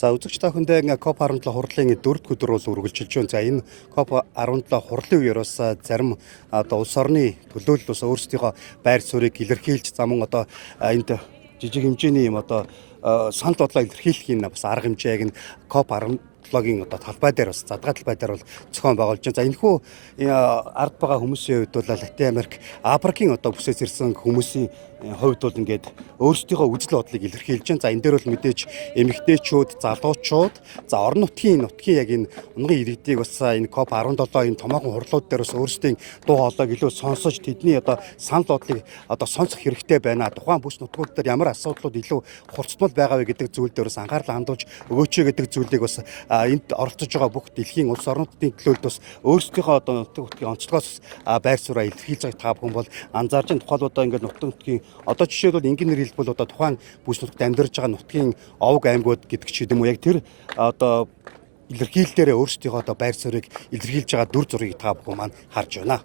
За үзэгч та бүхэндээ COP17 хурлын 4-р өдөр бол үргэлжилж байна. За энэ COP17 хурлын үеэр бас зарим улс орны төлөөлөл бас өөрсдийнхөө байр суурийг илэрхийлж замун энд жижиг хэмжээний санал бодлоо илэрхийлэхийн бас арга хэмжээг нь COP17-гийн талбай дээр бас задгаа талбай дээр бол зохион байгуулж байна. За энэхүү ард байгаа хүмүүсийн хувьд бол Латин Америк, Африкийн бүсээс ирсэн хүмүүсийн хувьд бол ингээд өөрсдийнхөө үзэл бодлыг илэрхийлж байна. За энэ дээр бол мэдээж эмэгтэйчүүд, залуучууд, за орон нутгийн яг энэ унгын иргэдийг бас энэ COP17 энэ томоохон хурлууд дээр бас өөрсдийн дуу хоолойг илүү сонсож тэдний санал бодлыг сонсох хэрэгтэй байна. Тухайн бүс нутгууд дээр ямар асуудлууд илүү хурцтмал байгаа вэ гэдэг зүйл дээр бас анхаарал хандуулж өгөөч гэдэг зүйлийг бас энд оролцож байгаа бүх дэлхийн улс орнуудын төлөөлд бас өөрсдийнхөө нутгийн онцлогоос байр сууриа илэрхийлж байгаа та бүхэн бол анзаарч байгаа. Тухайлбал ингээд нутгийн жишээлбэл энгийнээр хэлбэл тухайн бүс нутагт амьдарч байгаа нутгийн овог аймагуд гэдэг ч юм уу яг тэр илэрхийлэлээр өөрсдийнхөө байр суурийг илэрхийлж байгаа дүр зургийг та бүхэн маань харж байна.